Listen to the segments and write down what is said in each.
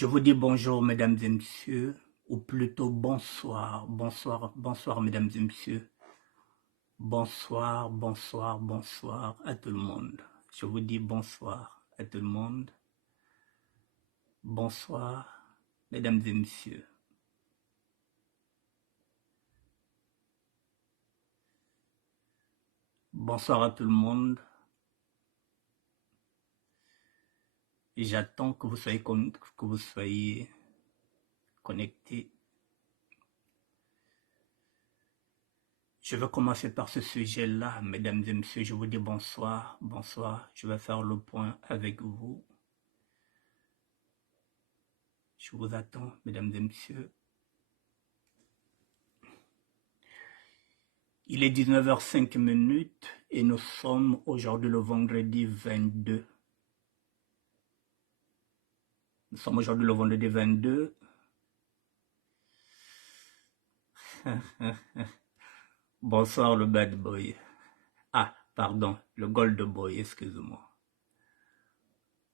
Je vous dis bonjour, mesdames et messieurs, ou plutôt bonsoir, bonsoir, bonsoir, mesdames et messieurs. Bonsoir, bonsoir, bonsoir à tout le monde. Je vous dis bonsoir à tout le monde. Bonsoir, mesdames et messieurs. Bonsoir à tout le monde. Et j'attends que vous soyez connectés. Je vais commencer par ce sujet-là, mesdames et messieurs. Je vous dis bonsoir, bonsoir. Je vais faire le point avec vous. Je vous attends, mesdames et messieurs. Il est 19h05 et nous sommes aujourd'hui le vendredi 22. Nous sommes aujourd'hui le vendredi 22. Bonsoir le bad boy. Ah, pardon, le gold boy, excuse-moi.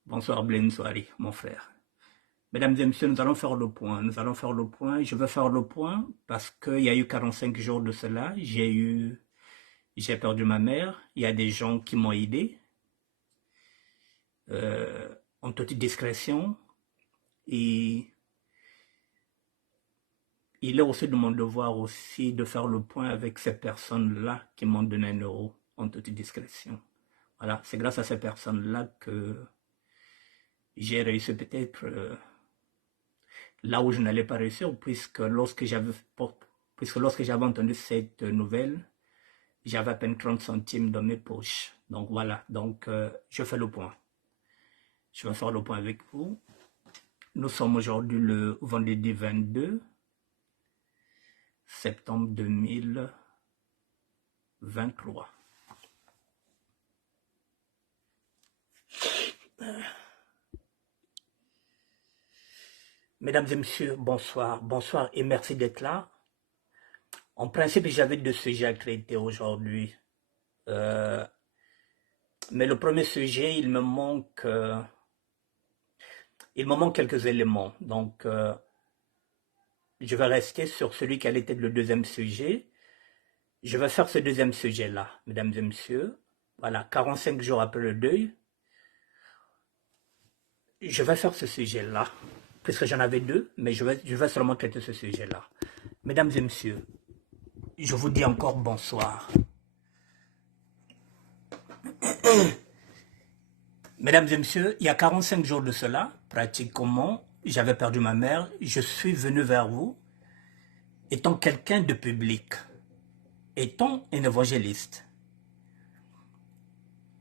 Bonsoir Blaine Soari, mon frère. Mesdames et messieurs, nous allons faire le point. Nous allons faire le point. Je vais faire le point parce qu'il y a eu 45 jours de cela. J'ai perdu ma mère. Il y a des gens qui m'ont aidé. En toute discrétion. Et il est aussi de mon devoir aussi de faire le point avec ces personnes-là qui m'ont donné 1 € en toute discrétion. Voilà, c'est grâce à ces personnes-là que j'ai réussi peut-être là où je n'allais pas réussir, puisque lorsque j'avais entendu cette nouvelle, j'avais à peine 30 centimes dans mes poches. Donc voilà, donc je fais le point. Je vais faire le point avec vous. Nous sommes aujourd'hui le vendredi 22 septembre 2023. Mesdames et messieurs, bonsoir, bonsoir et merci d'être là. En principe, j'avais 2 sujets à traiter aujourd'hui. Mais le premier sujet, il me manque quelques éléments. Donc, je vais rester sur celui qui allait être le deuxième sujet. Je vais faire ce deuxième sujet-là, mesdames et messieurs. Voilà, 45 jours après le deuil. Je vais faire ce sujet-là, puisque j'en avais 2, mais je vais seulement traiter ce sujet-là. Mesdames et messieurs, je vous dis encore bonsoir. Mesdames et messieurs, il y a 45 jours de cela, pratiquement, j'avais perdu ma mère, je suis venu vers vous, étant quelqu'un de public, étant un évangéliste.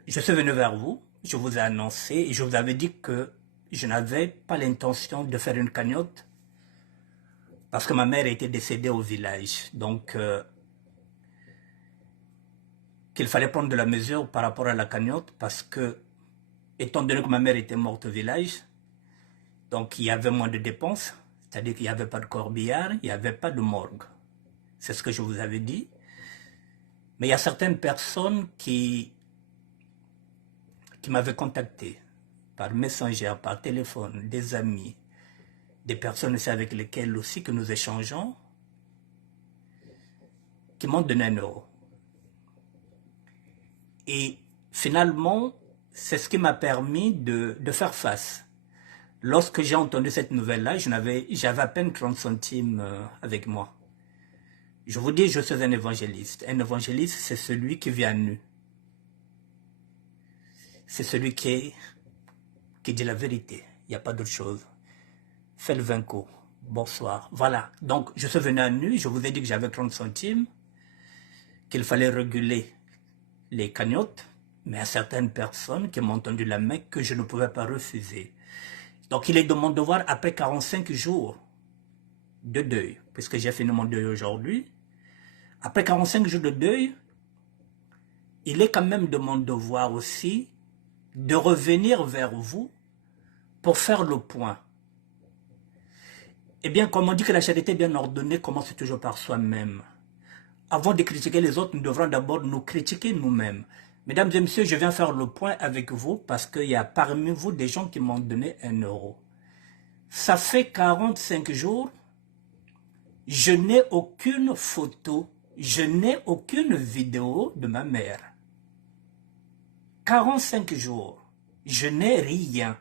Je suis venu vers vous, je vous ai annoncé et je vous avais dit que je n'avais pas l'intention de faire une cagnotte parce que ma mère était décédée au village. Donc, qu'il fallait prendre de la mesure par rapport à la cagnotte parce que, étant donné que ma mère était morte au village, donc il y avait moins de dépenses, c'est-à-dire qu'il n'y avait pas de corbillard, il n'y avait pas de morgue. C'est ce que je vous avais dit. Mais il y a certaines personnes qui m'avaient contacté par messenger, par téléphone, des amis, des personnes aussi avec lesquelles aussi que nous échangeons, qui m'ont donné 1 €. Et finalement, c'est ce qui m'a permis de faire face. Lorsque j'ai entendu cette nouvelle-là, j'avais à peine 30 centimes avec moi. Je vous dis, je suis un évangéliste. Un évangéliste, c'est celui qui vient nu. C'est celui qui dit la vérité. Il n'y a pas d'autre chose. Fais le vinco. Bonsoir. Voilà. Donc, je suis venu à nu. Je vous ai dit que j'avais 30 centimes, qu'il fallait réguler les cagnottes, mais à certaines personnes qui m'ont entendu la main que je ne pouvais pas refuser. Donc, il est de mon devoir, après 45 jours de deuil, puisque j'ai fini mon deuil aujourd'hui, après 45 jours de deuil, il est quand même de mon devoir aussi de revenir vers vous pour faire le point. Eh bien, comme on dit que la charité bien ordonnée commence toujours par soi-même. Avant de critiquer les autres, nous devrons d'abord nous critiquer nous-mêmes. Mesdames et messieurs, je viens faire le point avec vous parce qu'il y a parmi vous des gens qui m'ont donné 1 €. Ça fait 45 jours, je n'ai aucune photo, je n'ai aucune vidéo de ma mère. 45 jours, je n'ai rien.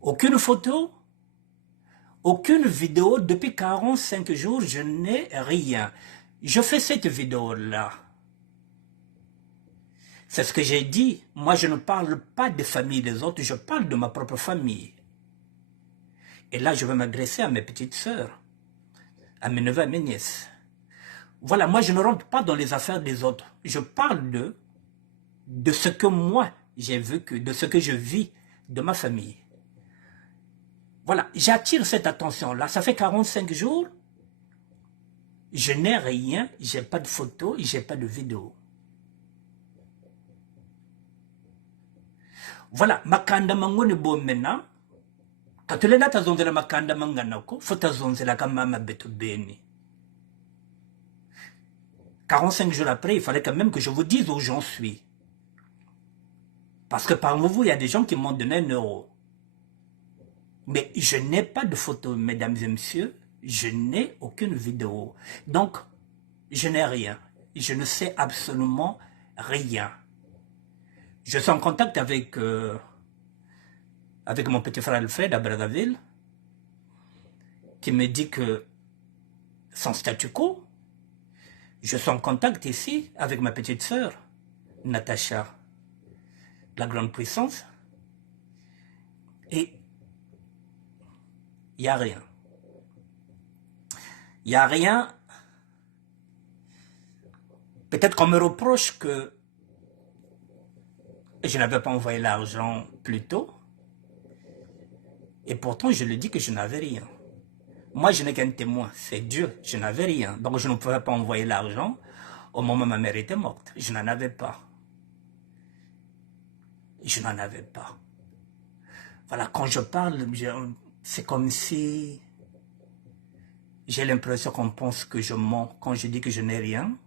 Aucune photo, aucune vidéo. Depuis 45 jours, je n'ai rien. Je fais cette vidéo-là. C'est ce que j'ai dit. Moi, je ne parle pas des familles des autres, je parle de ma propre famille. Et là, je vais m'adresser à mes petites sœurs, à mes neveux, à mes nièces. Voilà, moi, je ne rentre pas dans les affaires des autres. Je parle de ce que moi, j'ai vécu, de ce que je vis, de ma famille. Voilà, j'attire cette attention-là. Ça fait 45 jours, je n'ai rien, je n'ai pas de photo, je n'ai pas de vidéo. Voilà, makanda mangoni bo maintenant. Katulenda tazonzela makanda manganako, faut tazonzela kama mabeto beni. 45 jours après, il fallait quand même que je vous dise où j'en suis. Parce que parmi vous, il y a des gens qui m'ont donné 1 euro. Mais je n'ai pas de photo, mesdames et messieurs. Je n'ai aucune vidéo. Donc, je n'ai rien. Je ne sais absolument rien. Je suis en contact avec mon petit frère Alfred à Brazzaville, qui me dit que sans statu quo, je suis en contact ici avec ma petite sœur, Natacha, la grande puissance, et il n'y a rien. Il n'y a rien. Peut-être qu'on me reproche que je n'avais pas envoyé l'argent plus tôt. Et pourtant, je le dis que je n'avais rien. Moi, je n'ai qu'un témoin, c'est Dieu. Je n'avais rien. Donc, je ne pouvais pas envoyer l'argent au moment où ma mère était morte. Je n'en avais pas. Je n'en avais pas. Voilà, quand je parle, c'est comme si j'ai l'impression qu'on pense que je mens quand je dis que je n'ai rien.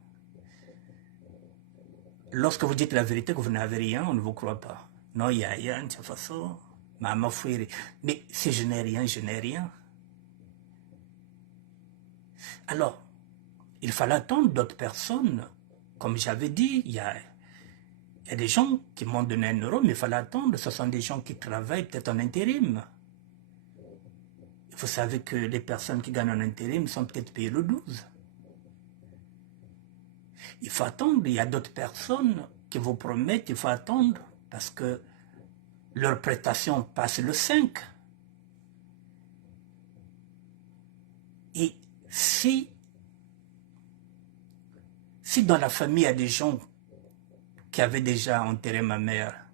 Lorsque vous dites la vérité, que vous n'avez rien, on ne vous croit pas. Non, il y a rien, de toute façon. Maman fouille. Mais si je n'ai rien, je n'ai rien. Alors, il fallait attendre d'autres personnes. Comme j'avais dit, il y a des gens qui m'ont donné 1 euro, mais il fallait attendre. Ce sont des gens qui travaillent peut-être en intérim. Vous savez que les personnes qui gagnent en intérim sont peut-être payées le 12. Il faut attendre. Il y a d'autres personnes qui vous promettent, il faut attendre, parce que leur prestation passe le 5. Et si dans la famille il y a des gens qui avaient déjà enterré ma mère,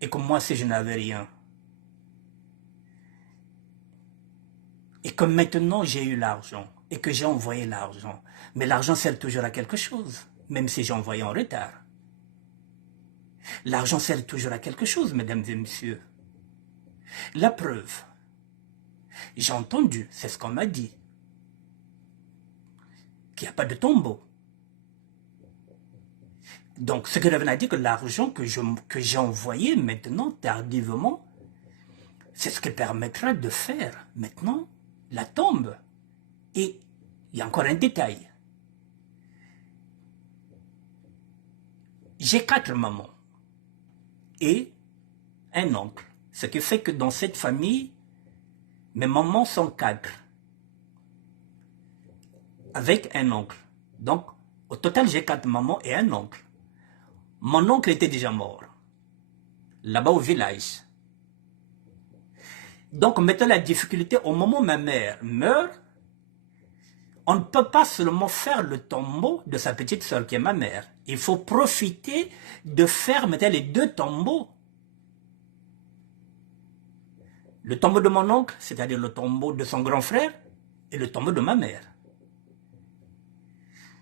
et que moi, si je n'avais rien, et que maintenant j'ai eu l'argent, et que j'ai envoyé l'argent, mais l'argent sert toujours à quelque chose, même si j'ai envoyé en retard. L'argent sert toujours à quelque chose, mesdames et messieurs. La preuve, j'ai entendu, c'est ce qu'on m'a dit, qu'il n'y a pas de tombeau. Donc, ce que Reven a dit, que l'argent que j'ai envoyé maintenant, tardivement, c'est ce qui permettra de faire maintenant la tombe. Et il y a encore un détail. J'ai 4 mamans et un oncle. Ce qui fait que dans cette famille, mes mamans sont 4. Avec un oncle. Donc, au total, j'ai 4 mamans et un oncle. Mon oncle était déjà mort. Là-bas au village. Donc, maintenant, la difficulté, au moment où ma mère meurt, on ne peut pas seulement faire le tombeau de sa petite sœur qui est ma mère. Il faut profiter de faire maintenant les 2 tombeaux. Le tombeau de mon oncle, c'est-à-dire le tombeau de son grand frère, et le tombeau de ma mère.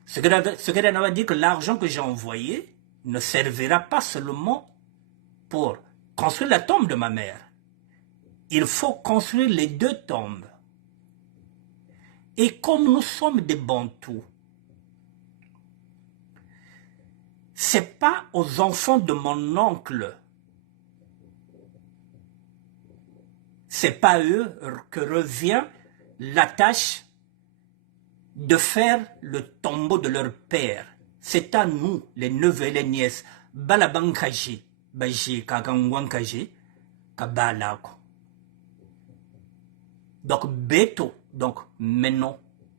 Ce que Reven a dit, que l'argent que j'ai envoyé ne servira pas seulement pour construire la tombe de ma mère. Il faut construire les 2 tombes. Et comme nous sommes des Bantous, ce n'est pas aux enfants de mon oncle c'est pas à eux que revient la tâche de faire le tombeau de leur père. C'est à nous, les neveux et les nièces. Balabankaji, baji kakangwankaji, kabalako. Donc Beto, donc Menon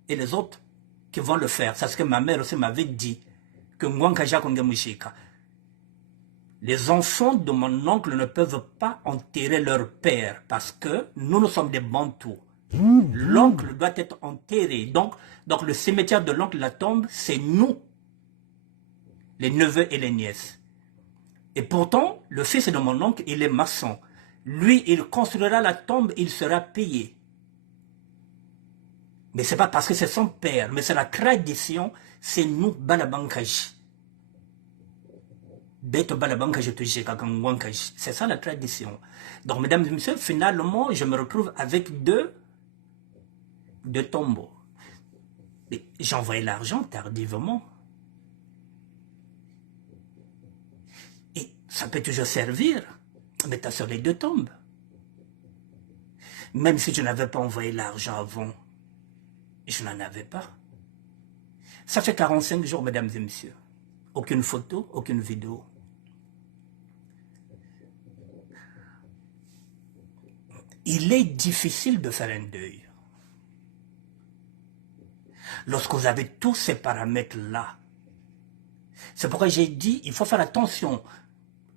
et les autres qui vont le faire. C'est ce que ma mère aussi m'avait dit, que Ngwankaja Kongemushika. Les enfants de mon oncle ne peuvent pas enterrer leur père parce que nous sommes des Bantous. L'oncle doit être enterré. Donc le cimetière de l'oncle, la tombe, c'est nous, les neveux et les nièces. Et pourtant, le fils de mon oncle, il est maçon. Lui, il construira la tombe, il sera payé. Mais ce n'est pas parce que c'est son père, mais c'est la tradition, c'est nous, Balabankaji. C'est ça la tradition. Donc, mesdames et messieurs, finalement, je me retrouve avec deux tombeaux. J'ai envoyé l'argent tardivement. Et ça peut toujours servir, mais tu as sur les deux tombes. Même si je n'avais pas envoyé l'argent avant, je n'en avais pas. Ça fait 45 jours, mesdames et messieurs. Aucune photo, aucune vidéo. Il est difficile de faire un deuil. Lorsque vous avez tous ces paramètres-là, c'est pourquoi j'ai dit, il faut faire attention.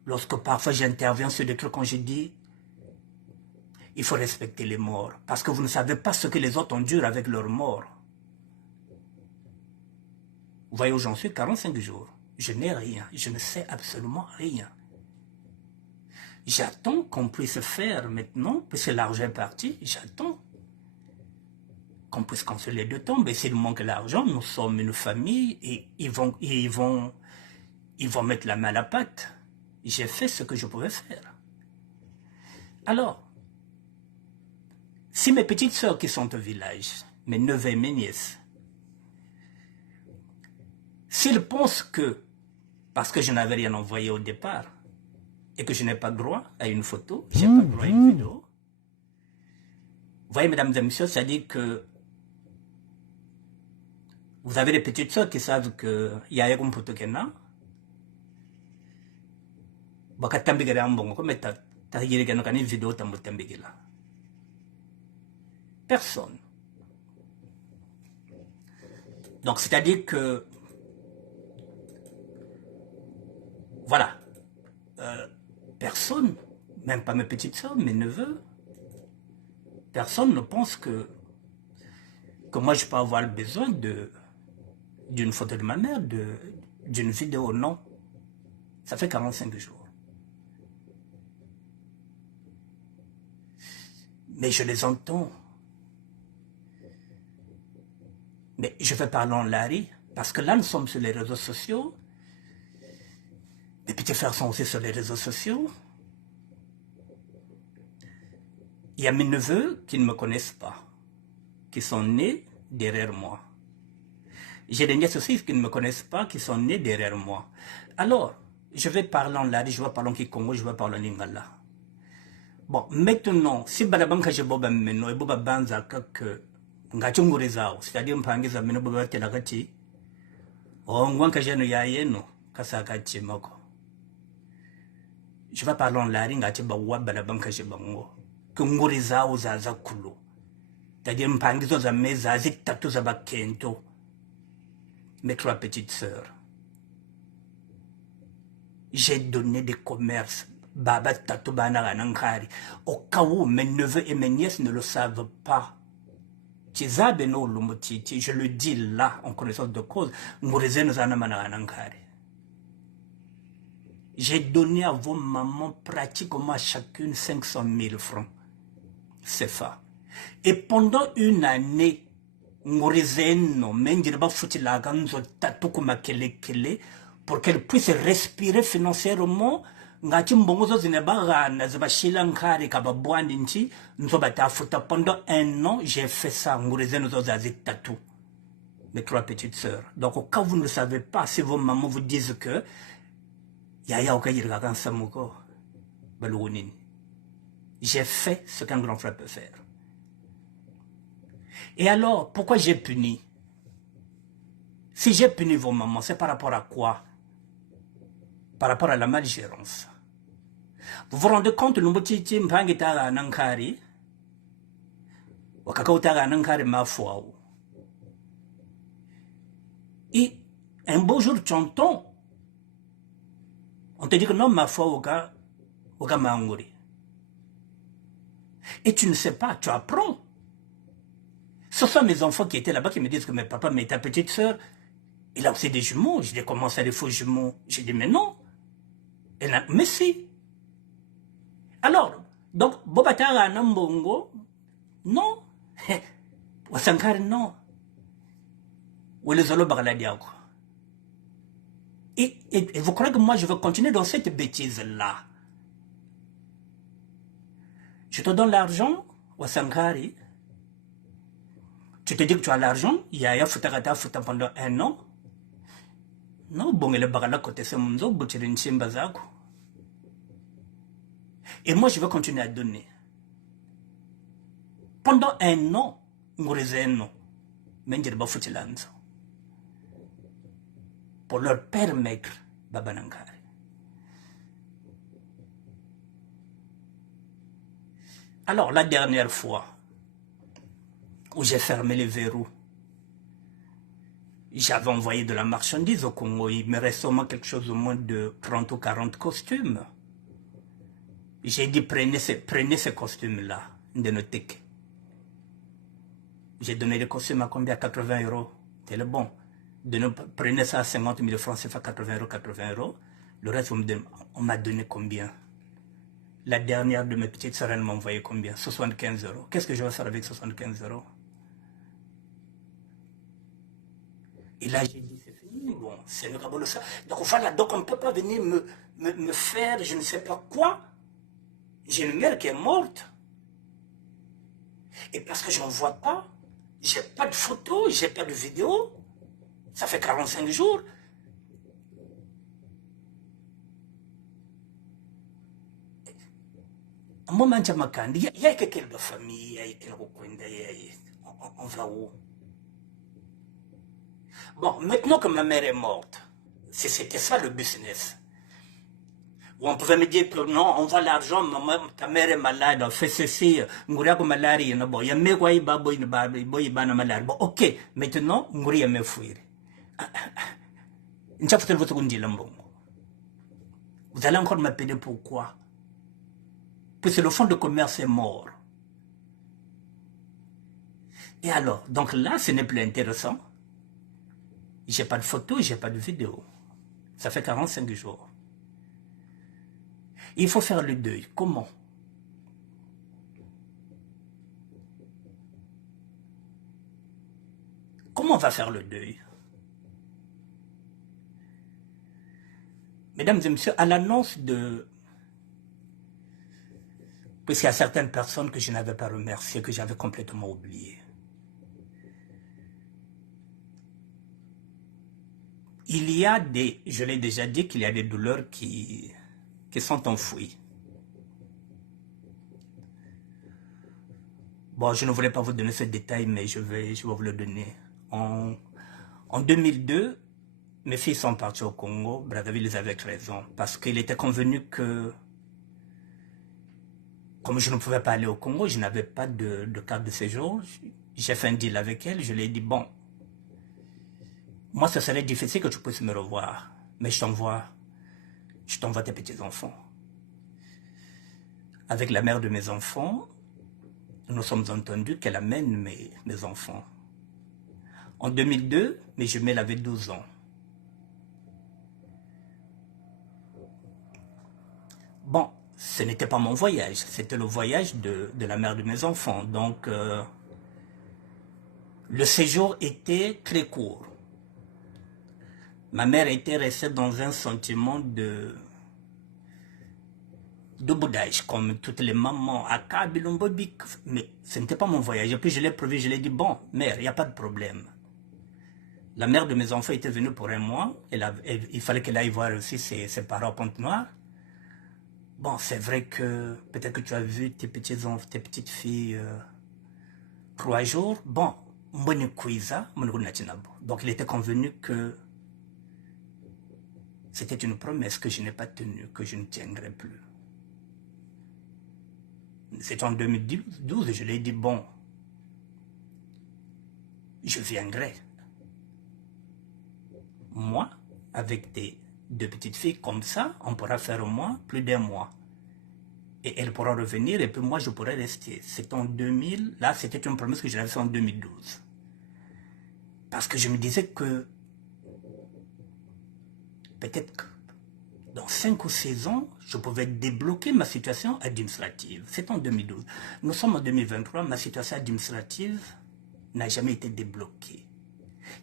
Lorsque parfois j'interviens sur des trucs, quand je dis, il faut respecter les morts. Parce que vous ne savez pas ce que les autres endurent avec leurs morts. Vous voyez où j'en suis, 45 jours. Je n'ai rien, je ne sais absolument rien. J'attends qu'on puisse faire maintenant, puisque l'argent est parti, j'attends qu'on puisse construire les deux tombes. Et s'il manque l'argent, nous sommes une famille et ils vont mettre la main à la pâte. J'ai fait ce que je pouvais faire. Alors, si mes petites sœurs qui sont au village, mes neveux et mes nièces, s'ils pensent que, parce que je n'avais rien envoyé au départ, et que je n'ai pas droit à une photo, je n'ai pas droit à une vidéo. Vous voyez, mesdames et messieurs, c'est-à-dire que vous avez des petites soeurs qui savent que il y a un photo qui est là. Personne. Donc, c'est-à-dire que, voilà, personne, même pas mes petites soeurs, mes neveux, personne ne pense que moi je peux avoir le besoin d'une photo de ma mère, d'une vidéo, non. Ça fait 45 jours. Mais je les entends. Mais je vais parler en Larry, parce que là nous sommes sur les réseaux sociaux. Mes petits frères sont aussi sur les réseaux sociaux. Il y a mes neveux qui ne me connaissent pas, qui sont nés derrière moi. J'ai des nièces aussi qui ne me connaissent pas, qui sont nés derrière moi. Alors, je vais parler en Lari, je vais parler en Kikongo, je vais parler en Lingala. Bon, maintenant, si Balabanka je boba meno, et boba banza que ngachungurezao, c'est-à-dire mpangiza meno boba telakati, o ngwanka jeno ya yeno, kasakati moko. Je vais parler en Lari, ngati bawa Balabanka je bango. Kungurezao zaza kulu. C'est-à-dire mpangizo za meza, zitatu za bakento. Mes 3 petites sœurs. J'ai donné des commerces. Baba Tato Bana Nankari. Au cas où mes neveux et mes nièces ne le savent pas. Je le dis là, en connaissance de cause. J'ai donné à vos mamans pratiquement chacune 500 000 francs. C'est ça. Et pendant une année, pour qu'elle puisse respirer financièrement, pendant un an, j'ai fait ça. Mes 3 petites sœurs. Donc, au cas où vous ne le savez pas, si vos mamans vous disent que Yaya Okayirgakan Samuko, Balounin. J'ai fait ce qu'un grand frère peut faire. Et alors, pourquoi j'ai puni? Si j'ai puni vos mamans, c'est par rapport à quoi? Par rapport à la malgérance. Vous vous rendez compte, le motiti mpangitaga nankari, wakakautaga nankari mafuau. Et un beau jour, tu entends, on te dit que non, ma foi, oka mangori. Et tu ne sais pas, tu apprends. Ce sont mes enfants qui étaient là-bas qui me disent que mais papa, mais ta petite soeur, il a aussi des jumeaux. Je dis, comment ça, les faux jumeaux? J'ai dit, mais non. Mais si. Alors, donc, Bobatara Nambongo, non. Wasankari, non. Ou les Zolo Bagaladiago. Et vous croyez que moi, je veux continuer dans cette bêtise-là? Je te donne l'argent, Wasankari. Tu te dis que tu as l'argent, il y a Futakata Futa pendant 1 an. Non, bon, le Bagala côté Semunzo, Boutirin Chimbazako. Et moi, je veux continuer à donner. Pendant 1 an, Ngourizeno, Menjerba Futilanzo. Pour leur permettre, Babanankari. Alors, la dernière fois où j'ai fermé les verrous, j'avais envoyé de la marchandise au Congo. Il me reste seulement quelque chose au moins de 30 ou 40 costumes. J'ai dit, prenez ces costumes-là, de nos tickets. J'ai donné les costumes à combien? 80 €. C'est le bon. Prenez ça à 50 000 francs, c'est fait 80 €, 80 €. Le reste, on m'a donné combien? La dernière de mes petites sœurs, elle m'a envoyé combien? 75 €. Qu'est-ce que je vais faire avec 75 €? Et là, j'ai dit, c'est fini. Bon, c'est le cabot de ça. Donc voilà, donc on ne peut pas venir me faire je ne sais pas quoi. J'ai une mère qui est morte. Et parce que je n'en vois pas, j'ai pas de photos, j'ai pas de vidéos. Ça fait 45 jours. Un moment, il y a quelqu'un de famille, il y a quelqu'un on va où? Bon, maintenant que ma mère est morte, c'était ça le business. Où on pouvait me dire que non, on voit l'argent, ta mère est malade, on fait ceci, Ngouriako malari, bon, il y a mes quoi, il malade. Bon, ok, maintenant, Ngouria me fuir. Vous allez encore m'appeler pourquoi? Puisque le fonds de commerce est mort. Et alors, donc là, ce n'est plus intéressant. J'ai pas de photos, j'ai pas de vidéos. Ça fait 45 jours. Il faut faire le deuil. Comment? Comment on va faire le deuil? Mesdames et messieurs, à l'annonce de... Puisqu'il y a certaines personnes que je n'avais pas remerciées, que j'avais complètement oubliées. Il y a des... Je l'ai déjà dit qu'il y a des douleurs qui sont enfouies. Bon, je ne voulais pas vous donner ce détail, mais je vais vous le donner. En 2002, mes filles sont parties au Congo. Brazzaville, ils avaient raison. Parce qu'il était convenu que, comme je ne pouvais pas aller au Congo, je n'avais pas de carte de séjour. J'ai fait un deal avec elle. Je lui ai dit, bon, moi, ce serait difficile que tu puisses me revoir. Mais je t'envoie tes petits-enfants. Avec la mère de mes enfants, nous sommes entendus qu'elle amène mes enfants. En 2002, mes jumelles avaient 12 ans. Bon, ce n'était pas mon voyage, c'était le voyage de la mère de mes enfants. Donc, le séjour était très court. Ma mère était restée dans un sentiment de boudage, comme toutes les mamans à Kabilombobik. Mais ce n'était pas mon voyage. Et puis je l'ai prévu, je l'ai dit, bon, mère, il n'y a pas de problème. La mère de mes enfants était venue pour 1 mois. Il fallait qu'elle aille voir aussi ses parents à Pointe-Noire. Bon, c'est vrai que peut-être que tu as vu tes petites filles 3 jours. Bon, donc il était convenu que c'était une promesse que je n'ai pas tenue, que je ne tiendrai plus. C'était en 2012, je lui ai dit, bon, je viendrai. Moi, avec tes 2 petites filles, comme ça, on pourra faire au moins plus d'1 mois. Et elle pourra revenir, et puis moi, je pourrai rester. C'est en 2000, là, c'était une promesse que j'avais faite en 2012. Parce que je me disais que, peut-être que dans 5 ou 6 ans, je pouvais débloquer ma situation administrative. C'est en 2012. Nous sommes en 2023, ma situation administrative n'a jamais été débloquée.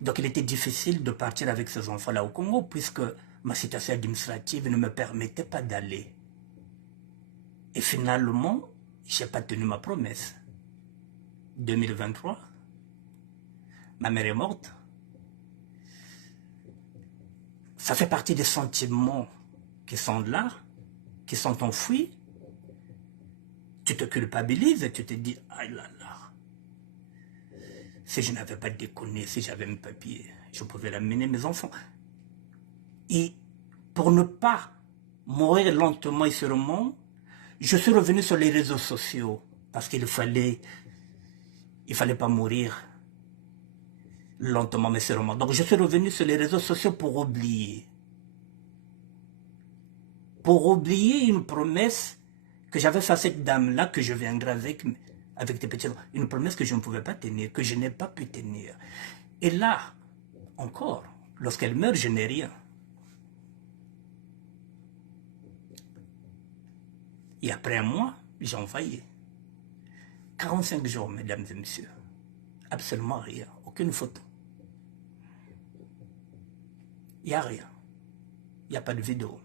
Donc il était difficile de partir avec ces enfants-là au Congo, puisque ma situation administrative ne me permettait pas d'aller. Et finalement, je n'ai pas tenu ma promesse. 2023, ma mère est morte. Ça fait partie des sentiments qui sont là, qui sont enfouis. Tu te culpabilises et tu te dis, ah là là, si je n'avais pas déconné, si j'avais mes papiers, je pouvais l'amener mes enfants. Et pour ne pas mourir lentement et sûrement, je suis revenu sur les réseaux sociaux parce qu'il fallait pas mourir lentement mais sûrement. Donc je suis revenu sur les réseaux sociaux pour oublier. Pour oublier une promesse que j'avais fait à cette dame-là, que je viendrai avec des petits... Une promesse que je ne pouvais pas tenir, que je n'ai pas pu tenir. Et là, encore, lorsqu'elle meurt, je n'ai rien. Et après 1 mois, j'ai envoyé. 45 jours, mesdames et messieurs. Absolument rien. Aucune photo. Il n'y a rien. Il n'y a pas de vidéo.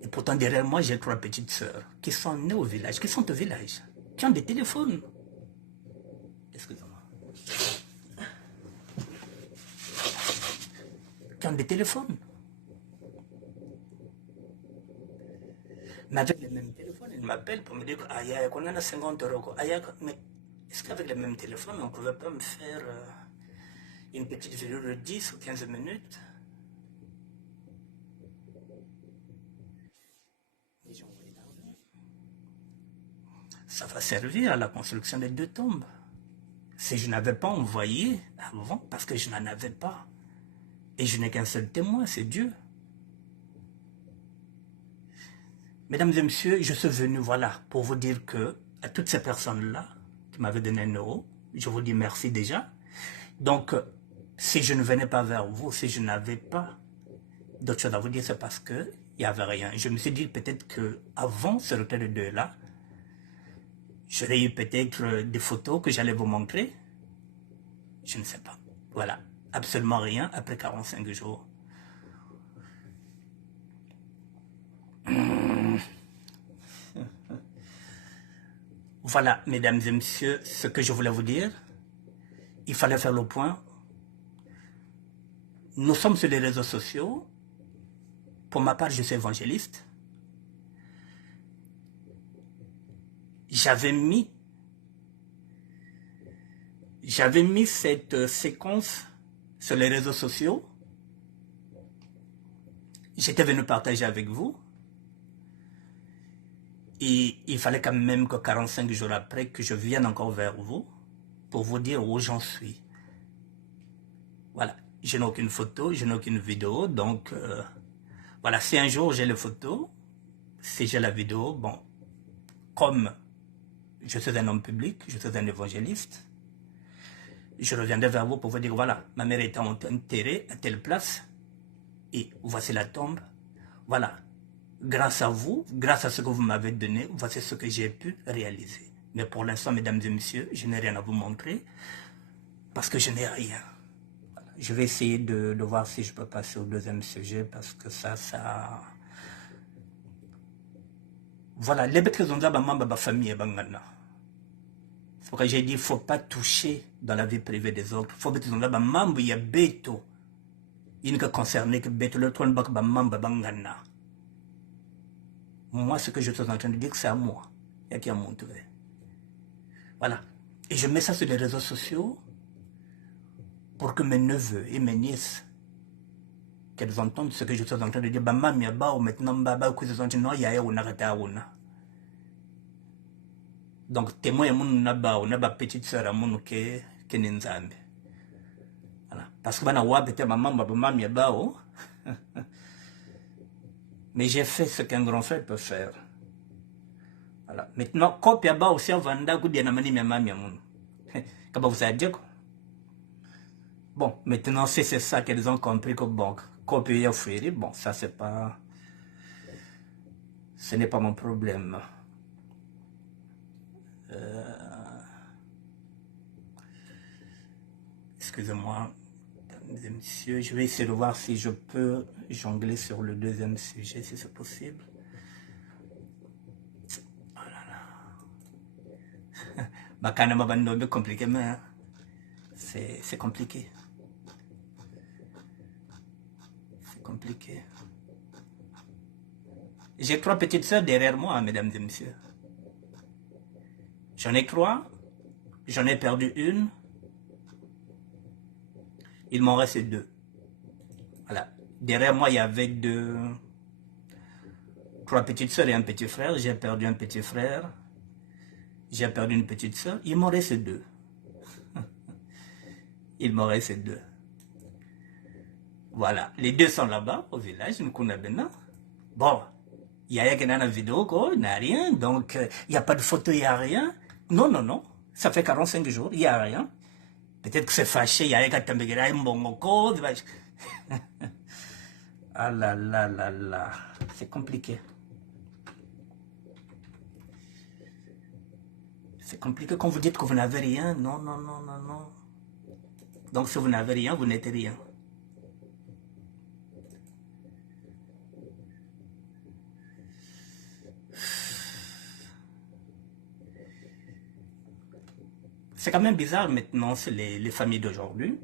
Et pourtant, derrière moi, j'ai 3 petites sœurs qui sont nées au village, qui sont au village, qui ont des téléphones. Excusez-moi. Qui ont des téléphones. Mais avec les mêmes téléphones, ils m'appellent pour me dire qu'on a 50 euros. Mais est-ce qu'avec les mêmes téléphones, on ne pouvait pas me faire une petite vidéo de 10 ou 15 minutes? Ça va servir à la construction des 2 tombes. Si je n'avais pas envoyé avant, parce que je n'en avais pas, et je n'ai qu'un seul témoin, c'est Dieu. Mesdames et messieurs, je suis venu, voilà, pour vous dire que, à toutes ces personnes-là, qui m'avaient donné 1 euro, je vous dis merci déjà. Donc, si je ne venais pas vers vous, si je n'avais pas d'autre chose à vous dire, c'est parce qu'il n'y avait rien. Je me suis dit peut-être qu'avant ce retrait de deuil-là, j'aurais eu peut-être des photos que j'allais vous montrer. Je ne sais pas. Voilà, absolument rien après 45 jours. Voilà, mesdames et messieurs, ce que je voulais vous dire. Il fallait faire le point. Nous sommes sur les réseaux sociaux. Pour ma part, je suis évangéliste. J'avais mis cette séquence sur les réseaux sociaux. J'étais venu partager avec vous. Et il fallait quand même que 45 jours après, que je vienne encore vers vous pour vous dire où j'en suis. Voilà, je n'ai aucune photo, je n'ai aucune vidéo, donc voilà, si un jour j'ai les photos, si j'ai la vidéo, bon, comme je suis un homme public, je suis un évangéliste, je reviendrai vers vous pour vous dire, voilà, ma mère était enterrée à telle place, et voici la tombe, voilà. Grâce à vous, grâce à ce que vous m'avez donné, voici ce que j'ai pu réaliser. Mais pour l'instant, mesdames et messieurs, je n'ai rien à vous montrer parce que je n'ai rien. Voilà. Je vais essayer de voir si je peux passer au deuxième sujet parce que ça... Voilà, les bêtes qui ont ma famille et bangana. C'est pourquoi j'ai dit, il ne faut pas toucher dans la vie privée des autres. Il faut que les mambo y a beto. Il n'y a concerné que beto le trône bak bangana. Moi, ce que je suis en train de dire, c'est à moi. Il y a qui a montré. Voilà. Et je mets ça sur les réseaux sociaux pour que mes neveux et mes nièces, qu'elles entendent ce que je suis en train de dire. Bah, mamie, bah, ou maintenant, bah, que je suis en train de dire, il y a un arrêté à una. Donc, témoin, on a ma petite soeur, à mon qui est Nzambe. Voilà. Parce que, bah, peut-être maman, bah, mamie, bah, mais j'ai fait ce qu'un grand frère peut faire. Voilà. Maintenant, copie à bas aussi, vanda, coup, bien, amani, ma mamie, mon. Comment vous avez dit, quoi? Bon, maintenant, c'est ça qu'elles ont compris que, bon, copie à frère, bon, ça, c'est pas. Ce n'est pas mon problème. Excusez-moi, mesdames et messieurs, je vais essayer de voir si je peux jongler sur le deuxième sujet, si c'est possible. Oh là là. Bah, quand même, c'est compliqué, mais c'est compliqué. C'est compliqué. J'ai 3 petites sœurs derrière moi, mesdames et messieurs. J'en ai 3. J'en ai perdu une. Il m'en reste 2. Voilà. Derrière moi, il y avait 3 petites sœurs et un petit frère. J'ai perdu un petit frère. J'ai perdu une petite sœur. Il m'en reste 2. Il m'en reste 2. Voilà. Les 2 sont là-bas, au village. Nous connaissons. Bon. Il y a quelqu'un dans la vidéo, quoi. Il n'y a rien. Donc, il n'y a pas de photo, il n'y a rien. Non, non, non. Ça fait 45 jours. Il n'y a rien. Peut-être que c'est fâché. Il y a quelqu'un qui a un bon code. Ah là là là là. C'est compliqué. C'est compliqué quand vous dites que vous n'avez rien. Non, non, non, non, non. Donc si vous n'avez rien, vous n'êtes rien. C'est quand même bizarre maintenant, c'est les familles d'aujourd'hui.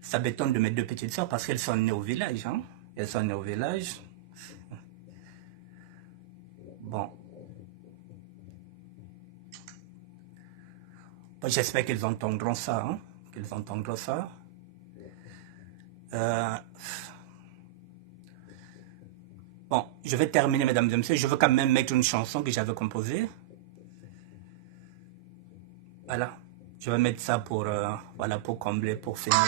Ça m'étonne de mes 2 petites soeurs parce qu'elles sont nées au village. Hein? Elles sont nées au village. Bon. J'espère qu'ils entendront ça. Hein? Qu'ils entendront ça. Bon, je vais terminer, mesdames et messieurs. Je veux quand même mettre une chanson que j'avais composée. Voilà. Je vais mettre ça pour, voilà, pour combler, pour finir.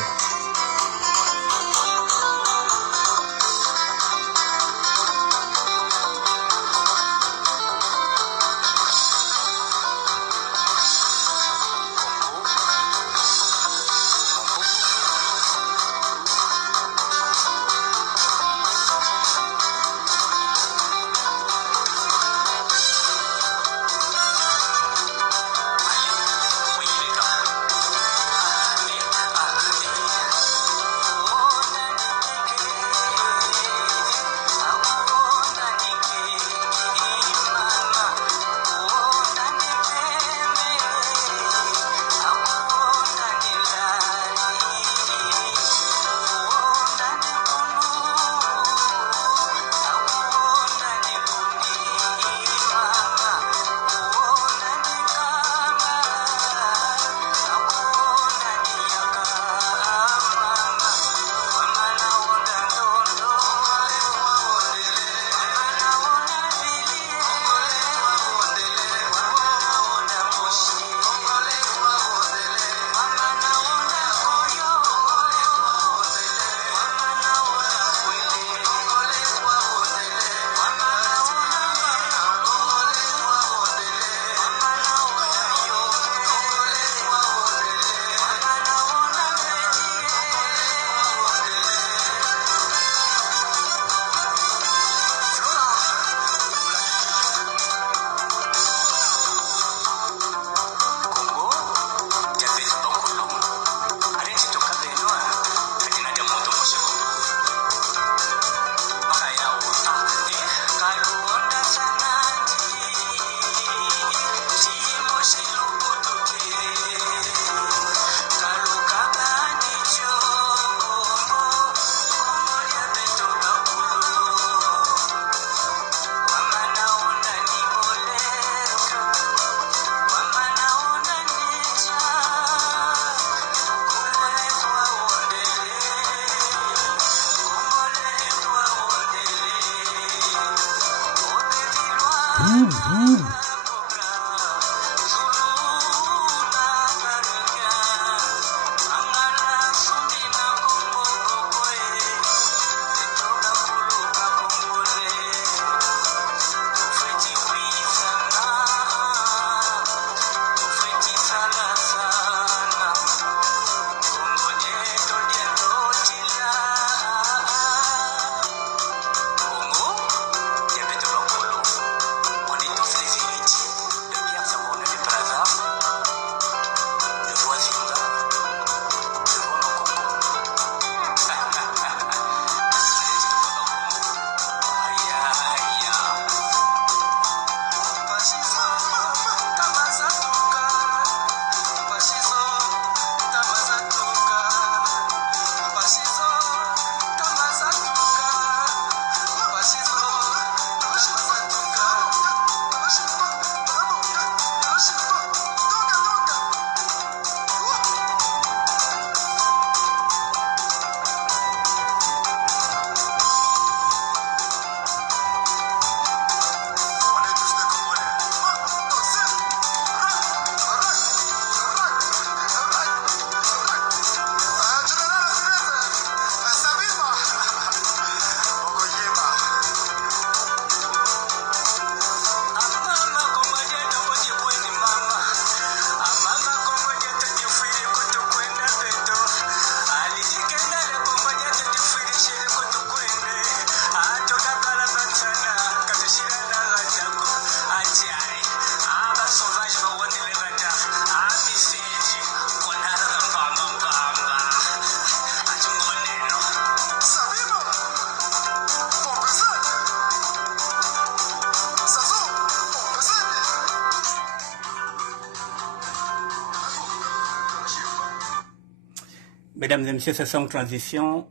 Mesdames et messieurs, c'est sans transition.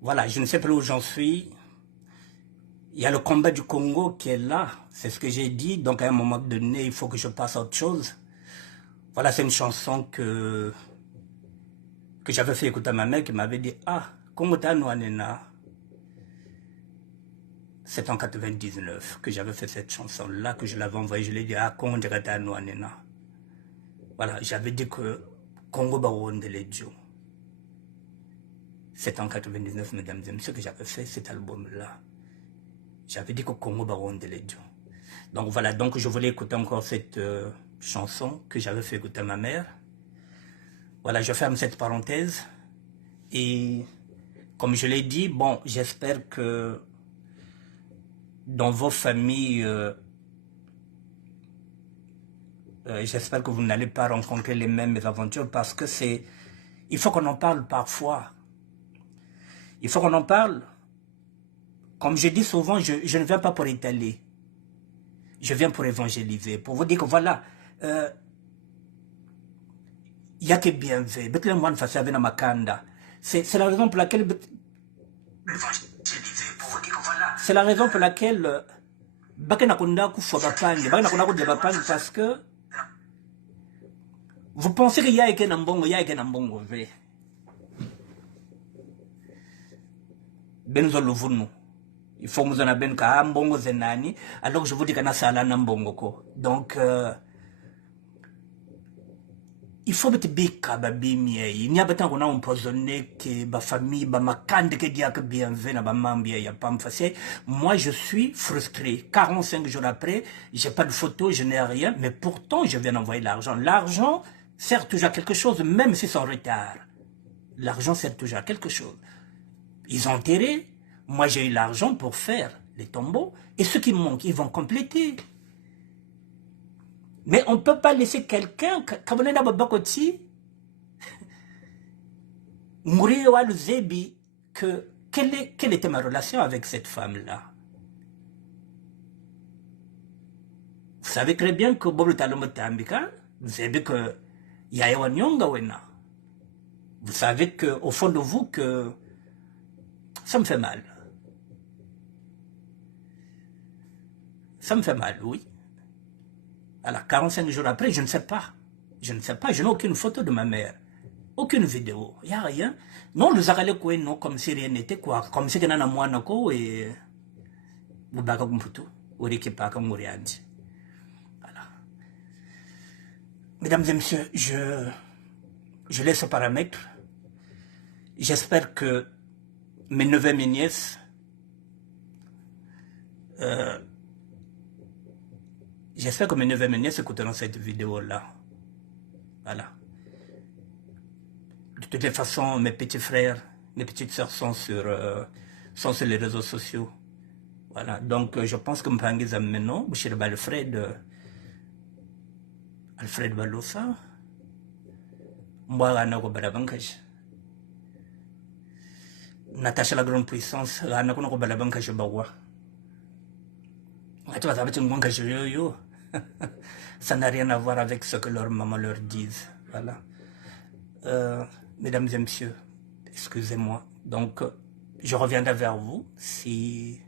Voilà, je ne sais plus où j'en suis. Il y a le combat du Congo qui est là, c'est ce que j'ai dit. Donc à un moment donné, il faut que je passe à autre chose. Voilà, c'est une chanson que j'avais fait écouter à ma mère qui m'avait dit « Ah, Congo Tanouanena ». C'est en 99 que j'avais fait cette chanson-là, que je l'avais envoyée. Je l'ai dit « Ah, Congo Tanouanena ». Voilà, j'avais dit que Congo Barondeledjo. C'est en 99, mesdames et messieurs, que j'avais fait cet album-là. J'avais dit que Congo Barondeledjo. Donc voilà, donc je voulais écouter encore cette chanson que j'avais fait écouter à ma mère. Voilà, je ferme cette parenthèse. Et comme je l'ai dit, bon, j'espère que dans vos familles, j'espère que vous n'allez pas rencontrer les mêmes aventures parce que c'est... Il faut qu'on en parle parfois. Il faut qu'on en parle. Comme je dis souvent, je ne viens pas pour étaler. Je viens pour évangéliser, pour vous dire que voilà, il y a que bien fait. C'est la raison pour laquelle... C'est la raison pour laquelle... Parce que vous pensez qu'il y a un bongo, il y a un bongo. Benzo Louvounou. Il faut que vous en ayez un bongo zenani. Alors je vous dis qu'il y a un bongo. Donc, il faut que il n'y a pas tant qu'on a empoisonné que ma famille, ma cande qui dit que bien venu, ma maman bien, il n'y a pas me faire. Moi, je suis frustré. 45 jours après, j'ai pas de photo, je n'ai rien, mais pourtant, je viens d'envoyer l'argent. L'argent sert toujours à quelque chose, même si c'est en retard. L'argent sert toujours à quelque chose. Ils ont enterré. Moi, j'ai eu l'argent pour faire les tombeaux. Et ce qui manque, ils vont compléter. Mais on ne peut pas laisser quelqu'un, comme on est dans le bakoti, mourir à l'Zebi, quelle était ma relation avec cette femme-là? Vous savez très bien que Bobo Talomotambika, vous savez que Yaewa Nyonga Wena. Vous savez qu'au fond de vous, que ça me fait mal. Ça me fait mal, oui. Alors, 45 jours après, je ne sais pas. Je ne sais pas, je n'ai aucune photo de ma mère. Aucune vidéo. Il n'y a rien. Non, le Zarale Koué, non, comme si rien n'était, quoi. Comme si c'était un moine, quoi, et... Boubaka Gumputu. Orikipaka Mouriandi. Voilà. Mesdames et messieurs, je laisse ce paramètre. J'espère que mes neveux et mes nièces écouteront cette vidéo-là. Voilà. De toutes les façons, mes petits frères, mes petites sœurs sont sur les réseaux sociaux. Voilà. Donc, je pense que Mpangi Zameno, Bouchirba Alfred Balosa, moi, Anako Balabankash. Natacha la grande puissance, Anako Balabankash Bawa. Ça n'a rien à voir avec ce que leur maman leur dise. Voilà. Mesdames et messieurs, excusez-moi. Donc, je reviendrai vers vous. Si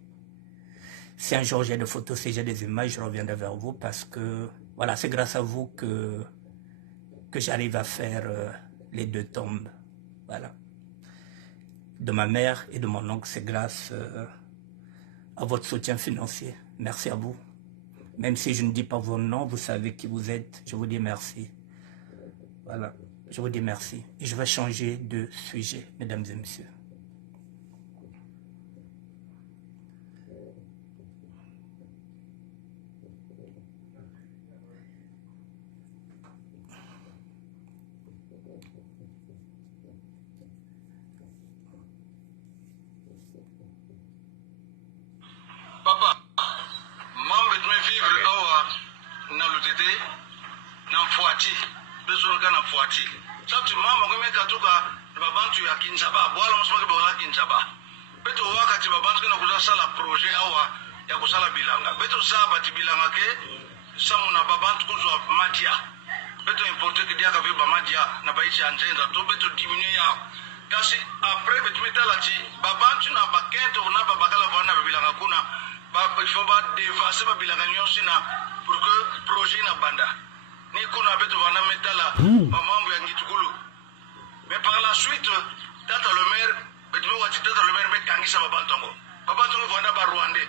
un jour j'ai des photos, si j'ai des images, je reviendrai vers vous parce que, voilà, c'est grâce à vous que j'arrive à faire les 2 tombes. Voilà. De ma mère et de mon oncle, c'est grâce à votre soutien financier. Merci à vous. Même si je ne dis pas vos noms, vous savez qui vous êtes. Je vous dis merci. Voilà. Je vous dis merci. Et je vais changer de sujet, mesdames et messieurs. Papa, mambe tumevivre awa na lutete na mfuati besoin kana mfuati sabti mama kwemeka tuka babantu ya Kinshaba bwala msomake bola Kinshaba beto wakati babantu kana kuzasala projet awa ya kusala bilanga beto saba tibilanga ke samu na babantu kuzwa madia beto importe ke dia ka be madia na baishi anjenda to beto diminuer ya kasi après beto metala ti babantu na bakento na babakala vana bilanga kuna il faut pas dépasser ma bilanganyo sina pour que projet na banda ni kuna beto vana metala mamambo ya ngitukulu mais par la suite tata le maire beto wati tata le maire metangisa babantongo vana ba Rwandais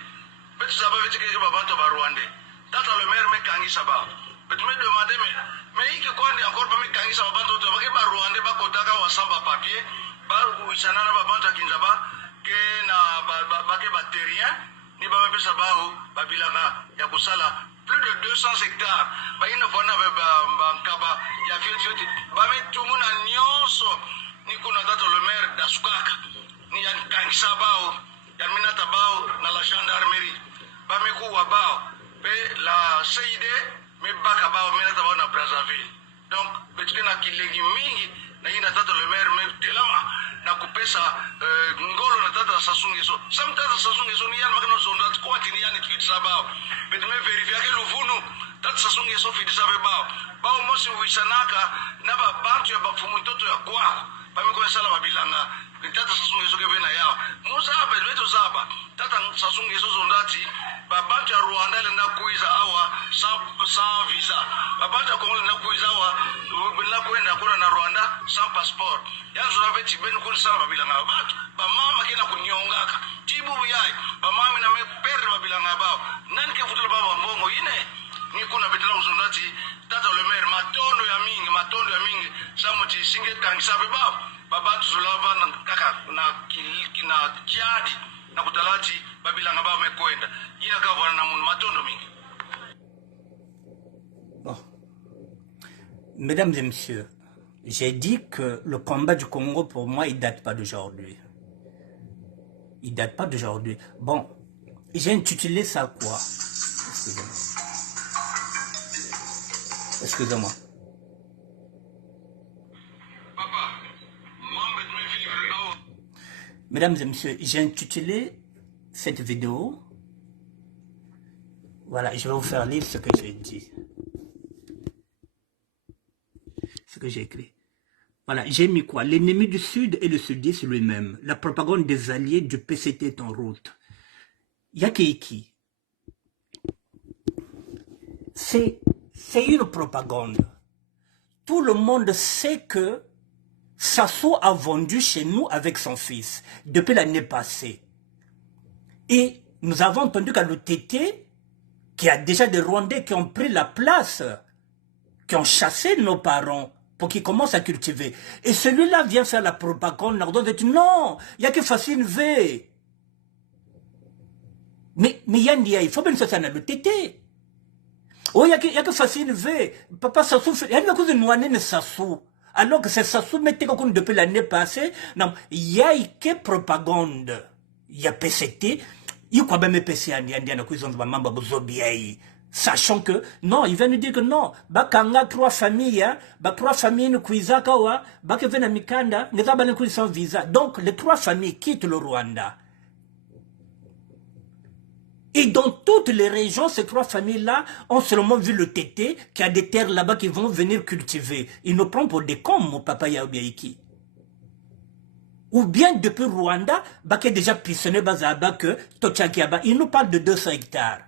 beto saba vete ke babanto ba Rwandais tata le maire metangisa ba beto me demander mais iki kwandi encore pas metangisa babanto to ba ke ba Rwandais ba kotaka wasamba papier ba uisana na babanto Kinshaba ke na ba ke bactérien ni ba pesa bao babilaka ya kusala plus de 200 hectares ba ina vona ba nkaba ya fioti ba metumuna nyonso ni kuna tata le maire dasukaka ni ya kangisa bao ya minata bao na la gendarmerie ba mekuwa bao pe la CID me baka bao minata bao na Brazzaville donc betukena kilegi mingi na ina tata le maire me telama na kupesa ngolo na tata sasungeso samtata sasungeso ni yan magno zonda kwa tini yani twitsa bao betme verifia ke luvunu tata sasungeso fidisa be bao mosi wisanaka na ba bantu ya bafumu toto ya kwa bamiko sala babilanga tata sasungeso ke bena yao musa beto zaba tata sasungeso zondati babantu ya Rwanda le na kuiza awa sans visa babantu ya Kongo le na kuiza awa bila kwenda kuna na Rwanda sans passeport yanzu na veti benu kuli sana babilanga abantu bamama kena kunyongaka tibu yai bamama na mepere babilanga bao nani ke futula baba mbongo ine ni kuna betela uzondati tata le maire matondo ya mingi samuti singe tangisa be bao babantu zulava na kaka na kiadi na kutalati babilanga bao mekwenda ina kavana na mun matondo mingi. Bon. Mesdames et messieurs, j'ai dit que le combat du Congo, pour moi, il ne date pas d'aujourd'hui. Il ne date pas d'aujourd'hui. Bon, j'ai intitulé ça quoi? Excusez-moi. Mesdames et messieurs, j'ai intitulé cette vidéo. Voilà, je vais vous faire lire ce que j'ai dit. Ce que j'ai écrit. Voilà, j'ai mis quoi? L'ennemi du Sud et le Sudiste lui-même. La propagande des alliés du PCT est en route. Yakeiki. C'est une propagande. Tout le monde sait que Sassou a vendu chez nous avec son fils depuis l'année passée. Et nous avons entendu qu'à l'OTT, qu'il y a déjà des Rwandais qui ont pris la place, qui ont chassé nos parents pour qu'ils commencent à cultiver. Et celui-là vient faire la propagande, non, il n'y a que Facine V. Mais il faut bien que ça le tété. Oh, il y a que Facine V. Papa Sassou, il y a une chose de Nouane Sassou. Alors que c'est Sassou, mais depuis l'année passée, non, il y a que propagande. Il y a PCT, il y a quoi même PC en Indiana, qu'ils ont de maman Zobiaï. Sachant que, non, il vient nous dire que non, bakanga 3 familles, bah 3 familles ne kuizakawa, que vena mikanda, ne va pas sans visa. Donc, les 3 familles quittent le Rwanda. Et dans toutes les régions, ces 3 familles-là ont seulement vu le tété, qui a des terres là-bas qui vont venir cultiver. Ils nous prennent pour des cons, mon papa Yaobiaiki. Ou bien depuis Rwanda, qui est déjà pissonné Bazaba que Tochakiaba, il nous parle de 200 hectares.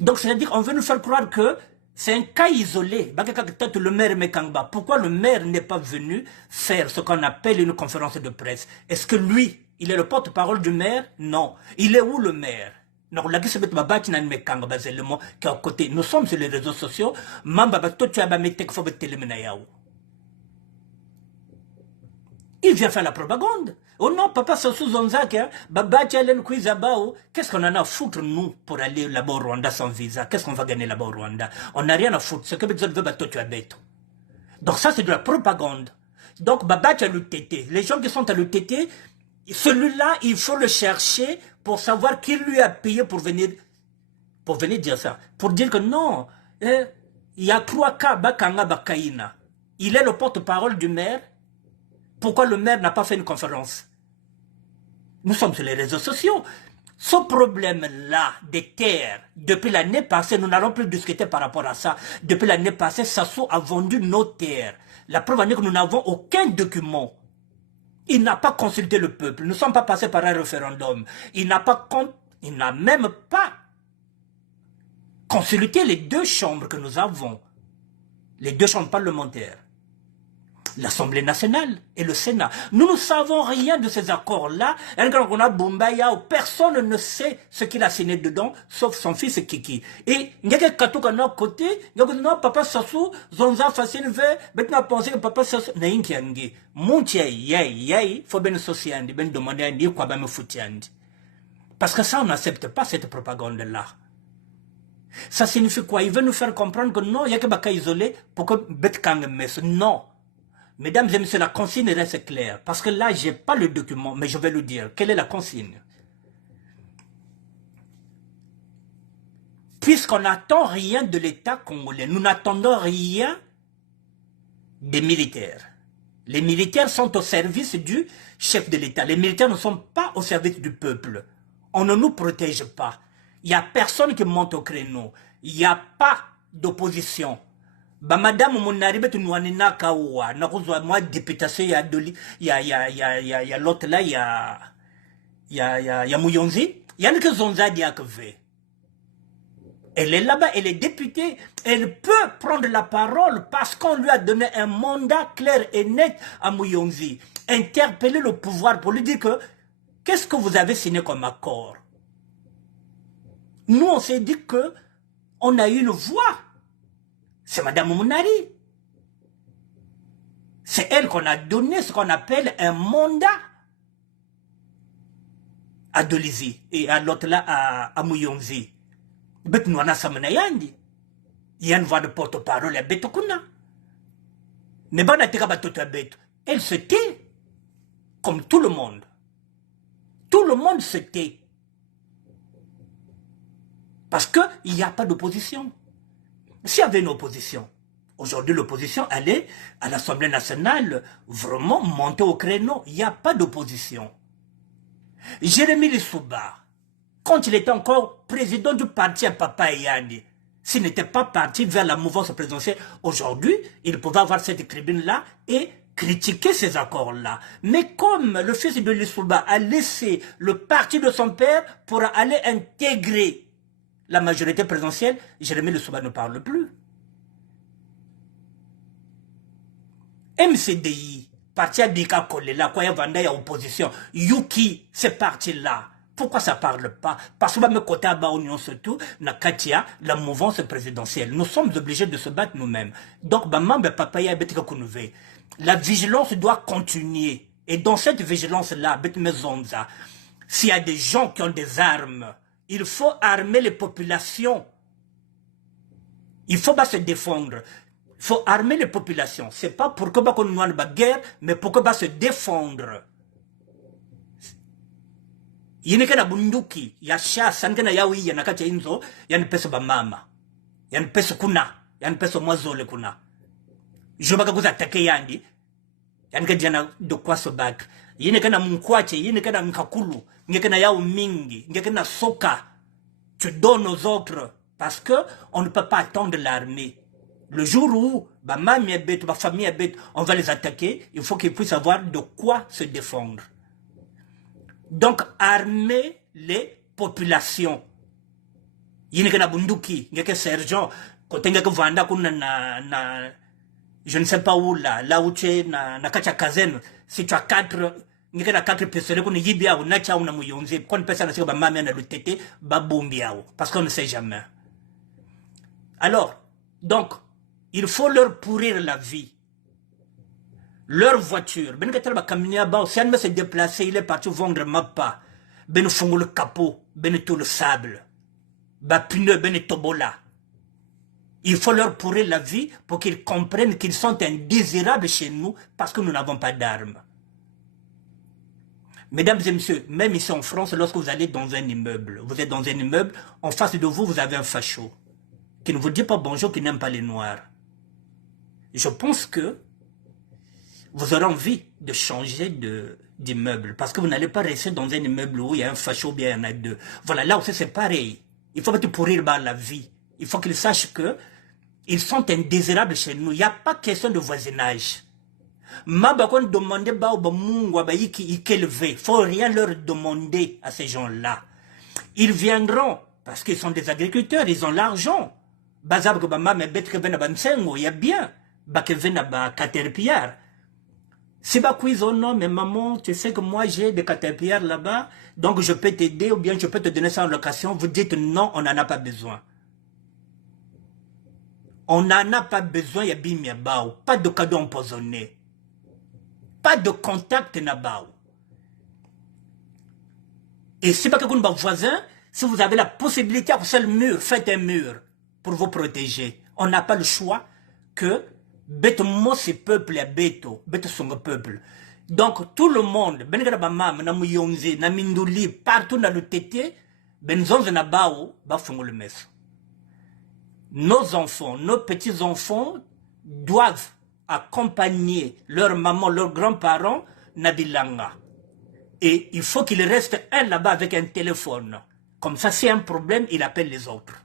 Donc, c'est-à-dire qu'on veut nous faire croire que c'est un cas isolé. Le maire Mekangba. Pourquoi le maire n'est pas venu faire ce qu'on appelle une conférence de presse? Est-ce que lui, il est le porte-parole du maire? Non. Il est où le maire? Nous sommes sur les réseaux sociaux. Il vient faire la propagande. Oh non, papa, c'est sous Zonzak, qu'est-ce qu'on en a à foutre, nous, pour aller là-bas au Rwanda sans visa? Qu'est-ce qu'on va gagner là-bas au Rwanda? On n'a rien à foutre. Ce que vous veut, donc ça, c'est de la propagande. Donc, Babacha le tété. Les gens qui sont à le tété, celui-là, il faut le chercher pour savoir qui lui a payé pour venir dire ça. Pour dire que non, il y a 3 cas, Bakanga Bakaina. Il est le porte-parole du maire. Pourquoi le maire n'a pas fait une conférence? Nous sommes sur les réseaux sociaux. Ce problème-là des terres, depuis l'année passée, nous n'allons plus discuter par rapport à ça. Depuis l'année passée, Sassou a vendu nos terres. La preuve en est que nous n'avons aucun document. Il n'a pas consulté le peuple. Nous ne sommes pas passés par un référendum. Il n'a même pas consulté les 2 chambres que nous avons. Les 2 chambres parlementaires. L'Assemblée nationale et le Sénat. Nous ne savons rien de ces accords-là. Quand on a Bombaya, personne ne sait ce qu'il a signé dedans, sauf son fils Kiki. Et il y a quelqu'un à notre côté, il y a non, papa Sassou, Zonza Facine V, maintenant penser que papa Sassou, n'a qui angi. Montier, yay, faut bien associer, bien demander à dire quoi, ben me foutre. Parce que ça, on n'accepte pas cette propagande-là. Ça signifie quoi? Il veut nous faire comprendre que non, il n'y a que Baka isolé pour que Betkang messe. Non. Mesdames et messieurs, la consigne reste claire. Parce que là, je n'ai pas le document, mais je vais le dire. Quelle est la consigne? Puisqu'on n'attend rien de l'État congolais, nous n'attendons rien des militaires. Les militaires sont au service du chef de l'État. Les militaires ne sont pas au service du peuple. On ne nous protège pas. Il n'y a personne qui monte au créneau. Il n'y a pas d'opposition. Madame Monaribet Nouanina Kawa, moi députation, il y a l'autre là, il y a Mouyonzi, il y a que Zonza Diakve. Elle est là-bas, elle est députée, elle peut prendre la parole parce qu'on lui a donné un mandat clair et net à Mouyonzi. Interpeller le pouvoir pour lui dire que, qu'est-ce que vous avez signé comme accord? Nous, on s'est dit que on a eu une voix. C'est Madame Mounari. C'est elle qu'on a donné ce qu'on appelle un mandat à Dolizi et à l'autre là à Mouyonzi. Bet nous en a samenayandi. Il y a une voix de porte-parole à Betokuna. Mais bon, elle se tait comme tout le monde. Tout le monde se tait. Parce qu'il n'y a pas d'opposition. S'il y avait une opposition, aujourd'hui l'opposition allait à l'Assemblée nationale vraiment monter au créneau. Il n'y a pas d'opposition. Jérémy Lissouba, quand il était encore président du parti à Papa Yandi, s'il n'était pas parti vers la mouvance présidentielle, aujourd'hui, il pouvait avoir cette tribune-là et critiquer ces accords-là. Mais comme le fils de Lissouba a laissé le parti de son père pour aller intégrer la majorité présidentielle, Jérémy Lissouba ne parle plus. MCDI, parti à Dika Kolela, Kwaya Vanda, il y a opposition. Yuki, ces partis-là, Pourquoi ça ne parle pas? Parce que même côté à Union surtout, na Katia, la mouvance présidentielle. Nous sommes obligés de se battre nous-mêmes. Donc, la vigilance doit continuer. Et dans cette vigilance-là, s'il y a des gens qui ont des armes, il faut armer les populations. Il ne faut pas se défendre. Il faut armer les populations. Ce n'est pas pour que nous ayons une guerre, mais pour que se défendre. Il y a bunduki, il y a chasse, il y a yawi, il y a nakati inzo, il y a une pesa mama, il y a une pesa kuna, il y a une pesa moazole kuna. Je ne vais pas vous attaquer yandi, il y a de quoi se battre. Il y a mkwache, il y a mkakulu, il y a yaou mingi, il y a soka. Tu donnes aux autres parce que on ne peut pas attendre l'armée. Le jour où ma mamie est bête, ma famille est bête, on va les attaquer, il faut qu'ils puissent avoir de quoi se défendre. Donc, armer les populations. Il y a un bunduki, il y a un sergent, quand il y a un vanda, je ne sais pas où, là où tu es, na kazenne, si tu as 4, il y a 4 pistolets, qu'on y a ou nacha ou namuyonze, quand personne n'a pas mamie na le tété, babombiao, parce qu'on ne sait jamais. Alors, donc, il faut leur pourrir la vie. Leur voiture, ben que va camion bas, si elle se déplacer, il est parti vendre ma pas. Ben fond le capot, ben tout le sable. Ba pneu, ben tobola. Il faut leur pourrir la vie pour qu'ils comprennent qu'ils sont indésirables chez nous parce que nous n'avons pas d'armes. Mesdames et messieurs, même ici en France, lorsque vous allez dans un immeuble, vous êtes dans un immeuble, en face de vous, vous avez un facho qui ne vous dit pas bonjour, qui n'aime pas les noirs. Je pense que vous aurez envie de changer d'immeuble parce que vous n'allez pas rester dans un immeuble où il y a un facho ou bien il y en a deux. Voilà, là aussi c'est pareil. Il faut pas te pourrir la vie. Il faut qu'ils sachent qu'ils sont indésirables chez nous. Il n'y a pas question de voisinage. Il ne faut rien leur demander à ces gens-là. Ils viendront parce qu'ils sont des agriculteurs, ils ont l'argent. Il y a bien. Si oh non, mais maman, tu sais que moi j'ai des caterpillars là-bas, donc je peux t'aider ou bien je peux te donner ça en location. Vous dites non, on n'en a pas besoin. On n'en a pas besoin, il y a bim bao. Pas de cadeau empoisonné. Pas de contact nabao. Et si pas que vous voisin, si vous avez la possibilité de faire le mur, faites un mur pour vous protéger. On n'a pas le choix que bête mo ce peuple est bête son peuple. Donc tout le monde, ben grabamam na muyonze na minduli partout dans le tété, ben zonze na bao ba fongo le mes. Nos enfants, nos petits enfants doivent accompagner leur maman, leurs grands-parents na bilanga. Et il faut qu'il reste un là-bas avec un téléphone. Comme ça, s'il y a un problème, il appelle les autres.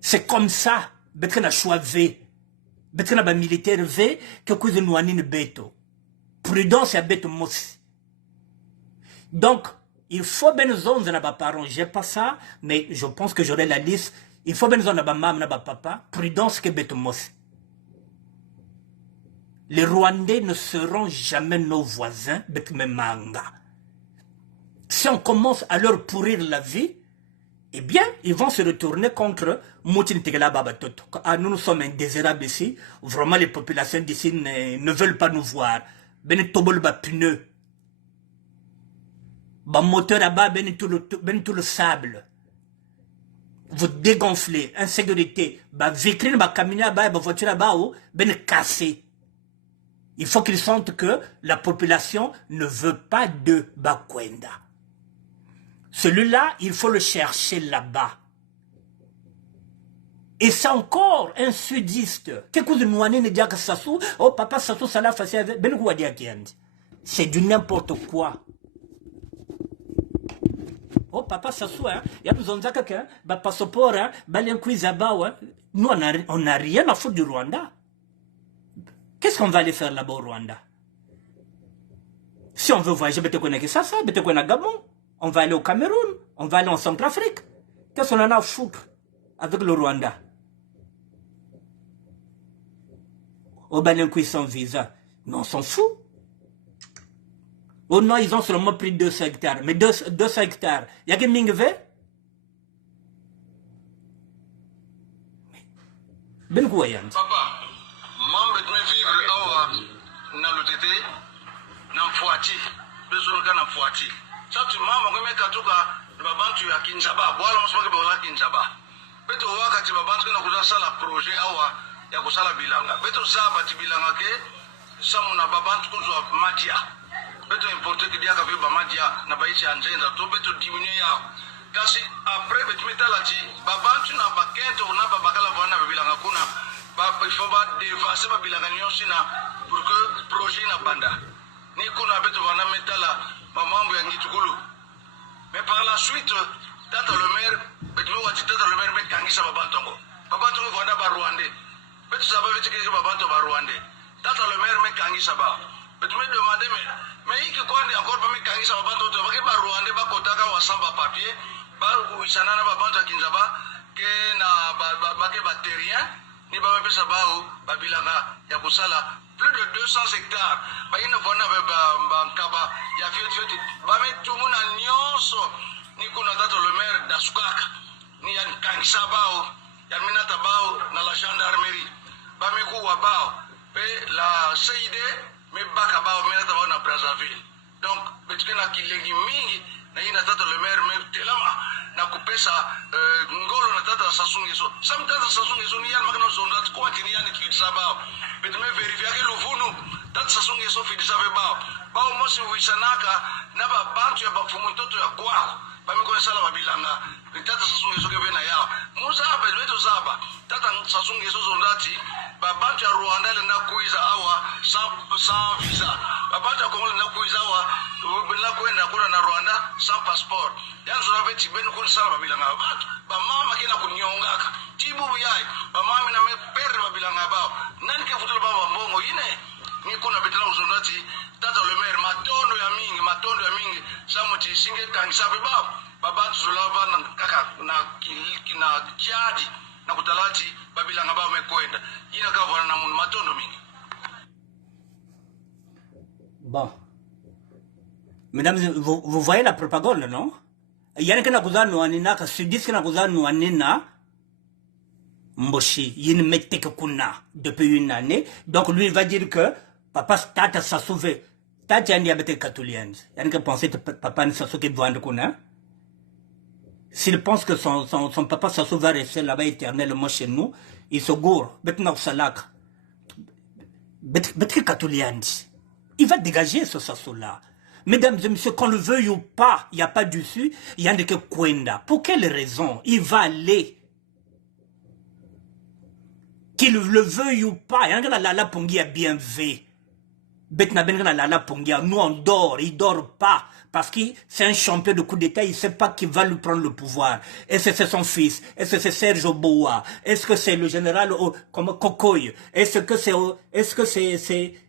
C'est comme ça, que na choix V, que na militaire V, que nous nous anine beto. Prudence et beto mossi. Donc, il faut ben zone na ba parents, j'ai pas ça, mais je pense que j'aurai la liste. Il faut ben zone na ba maman na ba papa, prudence que beto mossi. Les Rwandais ne seront jamais nos voisins, bet me manga. Si on commence à leur pourrir la vie, eh bien, ils vont se retourner contre Moutin Tegela Babatoto. Ah, nous sommes indésirables ici. Vraiment, les populations d'ici ne veulent pas nous voir. Ben tobol ba pneu. Ba moteur à bas, ben tout le sable. Vous dégonflez, insécurité. Ba vitrine, ba camion à bas, ba voiture à bas, ben cassé. Il faut qu'ils sentent que la population ne veut pas de Bakwenda. Celui-là, il faut le chercher là-bas. Et c'est encore un sudiste. Oh, papa Sassou, ça l'a fait avec. C'est du n'importe quoi. Oh, papa Sassou, il y a besoin de quelqu'un, passeport, nous, on n'a rien à foutre du Rwanda. Qu'est-ce qu'on va aller faire là-bas au Rwanda? Si on veut voyager, Gabon. On va aller au Cameroun, on va aller en Centrafrique. Qu'est-ce qu'on en a à foutre avec le Rwanda? Au Balinkoui sans visa, mais on s'en fout. Oh non, ils ont seulement pris 200 hectares. Mais 200 hectares, il y a que Mingve? Ben Gouayant. Papa, mambe de vivre awa na lutete na mfuati. Besoin kana mfuati. Sasa mama ngome katoka babantu ya Kinshaba. Bwala msipake bwala Kinshaba. Beto wakati babantu kana kuzasala projet awa ya kusala bilanga. Beto saba tibilanga ke samu na babantu kuzwa madia. Beto importe kidia ka viba madia na baishi anjenda to beto diminuer yao. Kasi après beto metalati babantu na bakento na babakala bwana bilanga kuna il faut pas dépasser babilanga nyonsi na pour que projet na banda. Ni kuna beto bwana metala mamambo ya ngitukulu. Mais par la suite tata le maire beto wati tata le maire mekangisa babantongo. Babantongo vanda ba Rwandais. Beto saba beto kesi babanto ba Rwandais. Tata le maire mekangisa ba. Beto me demander mais iki kwande encore ba mekangisa babanto to ba ke ba Rwandais ba kotaka wasamba papier ba uisanana babanto Kinshaba ke na ba ke bactérien ni ba pesa bao babilanga ya kusala plus de 200 hectares ba ina vona ba nkaba ya fieti ba metumuna nyonso ni kuna tata le maire dasukaka ni ya kangisa bao ya minata bao na la gendarmerie ba mekuwa bao pe la CID me baka bao minata bao na Brazzaville donc betukena kilengi mingi na ina tata le maire me telama na kupesa ngolo na tata sasungiso sam tata sasungiso ni yan magno zonda kwa kini yani kitsa bao betume verifia ke luvunu tata sasungiso fidisa be bao mosi wisanaka na ba bantu ya bafumu toto ya kwao bamiko sala babilanga tata sasungiso ke bena yao muza beto zaba tata sasungiso zondati babantu ya Rwanda le na kuiza awa sans visa babantu ya Kongo le na kuiza awa bila kwenda kuna na Rwanda sans passeport yanzo na beti benu kun sala babilanga batu ba mama kina kunyongaka tibu yai ba mama na me pere babilanga bao nani ke futula baba mbongo ine ni kuna betela uzondati tata le maire matondo ya mingi samuti singe kangisa bao babantu zulava na kaka na kiadi na kutalati babilanga bao mekwenda ina kavana na mun matondo mingi. Bon. Mesdames, vous voyez la propagande, non? Il y a un kuzanu anina, ka sudis kana kuzanu anina, Mboshi, il ne mettait que kuna depuis une année. Donc lui, il va dire que papa tata s'est sauvé. Tata a diabète catholique. Il y a un pensé que papa ne s'est sauvé de kuna. S'il pense que son papa s'est sauvé rester là-bas éternellement chez nous, il se gourre. Maintenant, salak. Betke catholique. Il va dégager ce sasso-là. Mesdames et messieurs, qu'on le veuille ou pas, il n'y a pas dessus, il y a que Kwenda. Pour quelle raison? Il va aller. Qu'il le veuille ou pas, il y a un la pongia bien fait. Betna ben la pongia, nous on dort, il dort pas. Parce que c'est un champion de coup d'État, il ne sait pas qui va lui prendre le pouvoir. Est-ce que c'est son fils? Est-ce que c'est Serge Oboa? Est-ce que c'est le général comme Kokoy? Est-ce que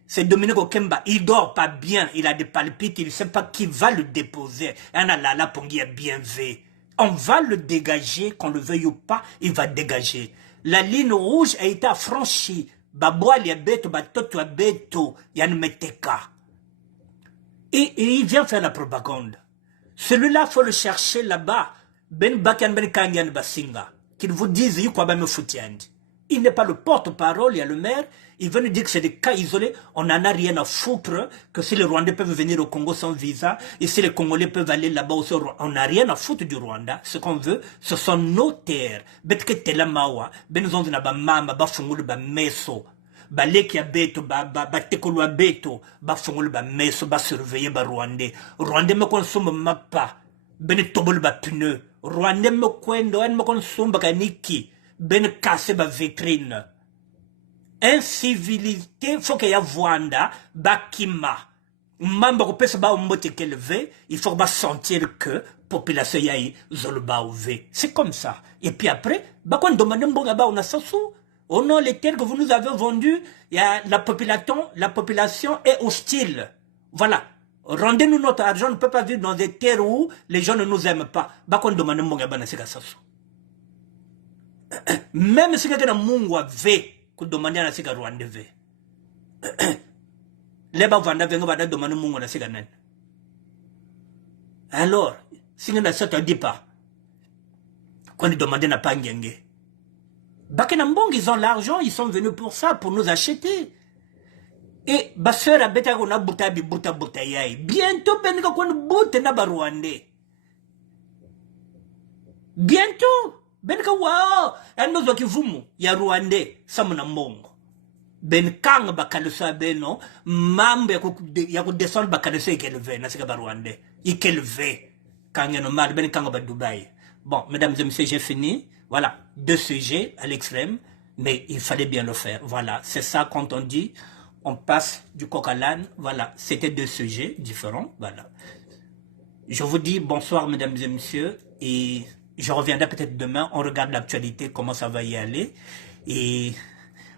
c'est Dominique Okemba? Il dort pas bien, il a des palpites, il ne sait pas qui va le déposer. La pongia bien fait. On va le dégager, qu'on le veuille ou pas, il va dégager. La ligne rouge a été affranchie. Baboali beto, batoto beto, yanmeteka. Et il vient faire la propagande. Celui-là, il faut le chercher là-bas. Ben Bakan Ben Kanyan Basinga. Qu'il vous dise, il n'est pas le porte-parole, il y a le maire. Il veut nous dire que c'est des cas isolés. On n'en a rien à foutre. Que si les Rwandais peuvent venir au Congo sans visa, et si les Congolais peuvent aller là-bas aussi, on n'a rien à foutre du Rwanda. Ce qu'on veut, ce sont nos terres. Betke telamawa, benuzon na ba mama, ba fungulu ba meso. Ba leki ya beto, ba tekolo ya beto, ba fungulu ba meso, ba surveiller ba Rwandais. Rwandais me consomme mapa. Ben tobol ba pneu. Rwandais me kwendo, en me consomme ba kaniki. Ben casse ba vitrine. Incivilité, faut qu'il y ait Vwanda, Bakima. Mamba ko pesa ba mbote keleve, il faut ba sentir que population yaï zolba ouvé. C'est comme ça. Et puis après, ba quand demande mbonga ba on a sassou. Oh non, les terres que vous nous avez vendues, il y a la population est hostile. Voilà. Rendez-nous notre argent, on ne peut pas vivre dans des terres où les gens ne nous aiment pas. Ba quand demande mbonga ba na sika sassou. Même si quelqu'un a mungwa ve, que demander à la Rwanda. Les Bavanda venga bada demande mungo na siganen. Alors, si nous ne te dit pas, quand ils demandaient n'a pas ngenge. Bakenambong, ils ont l'argent, ils sont venus pour ça, pour nous acheter. Et baseur a beta qu'on a buta yai. Bientôt, benika qu'on bute na Rwandais. Bientôt, benika wao, elle nous a kivumu, ya Rwandais, samuna mbongo. Ben kang bakalusa beno, mambe ya descendre bakalusa ikeleve, na sika Rwandais. Ikeleve, kang yano mal, ben kang ba Dubaï. Bon, mesdames et messieurs, j'ai fini. Voilà, 2 sujets à l'extrême, mais il fallait bien le faire. Voilà, c'est ça quand on dit, on passe du coq à l'âne. Voilà, c'était 2 sujets différents. Voilà. Je vous dis bonsoir, mesdames et messieurs, et je reviendrai peut-être demain. On regarde l'actualité, comment ça va y aller. Et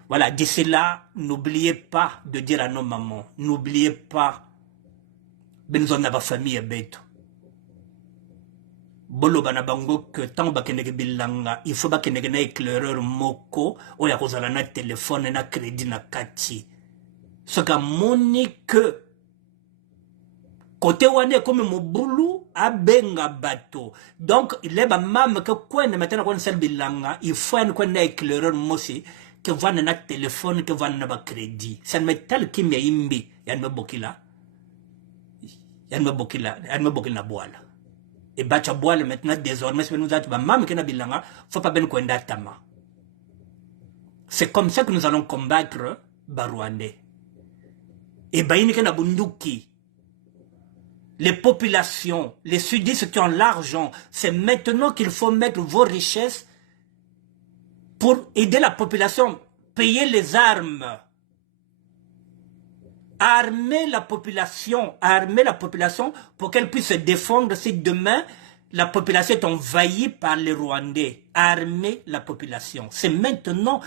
voilà, d'ici là, n'oubliez pas de dire à nos mamans, n'oubliez pas, ben nous en avons famille à bête. Bolo bana bango que tant bakendeke bilanga il faut bakendeke na éclaireur moko o ya kozala na téléphone na crédit na kati ce ka monique côté wane comme mobulu abenga bato donc il est ba mam que quoi ne maintenant qu'on sel bilanga il faut en quoi na éclaireur mosi que vana na téléphone que vana na crédit ça me tel qui me imbi ya me bokila na boala. Et Bachaboile maintenant désormais c'est nous ati ba mam kena bilanga faut pas ben kwenda tama. C'est comme ça que nous allons combattre Rwandais. Et baini kena bunduki. Les populations, les sudistes qui ont l'argent, c'est maintenant qu'il faut mettre vos richesses pour aider la population, payer les armes. Armer la population pour qu'elle puisse se défendre si demain la population est envahie par les Rwandais. Armer la population. C'est maintenant,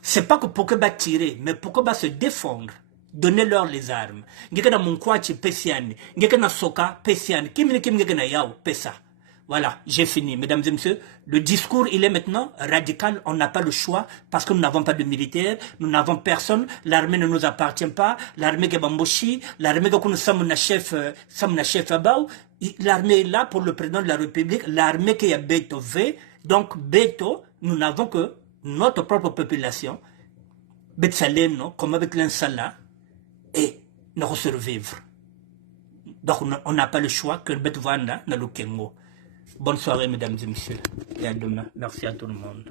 c'est pas que pour que tirer, mais pour que se défendre. Donnez-leur les armes. Ngekena munkwachi pesiani, ngekena soka pesiani, ngekena yao pesa. Voilà, j'ai fini. Mesdames et messieurs, le discours, il est maintenant radical. On n'a pas le choix parce que nous n'avons pas de militaires, nous n'avons personne, l'armée ne nous appartient pas, l'armée qui est bamboshi, l'armée que nous sommes chef Abao, l'armée est là pour le président de la République, l'armée qui est Beto V. Donc, Beto, nous n'avons que notre propre population, Betsaleno, comme avec l'Insala, et nous survivre. Donc, on n'a pas le choix que Beto Vanda n'a le Kengo. Bonne soirée, mesdames et messieurs, et à demain. Merci à tout le monde.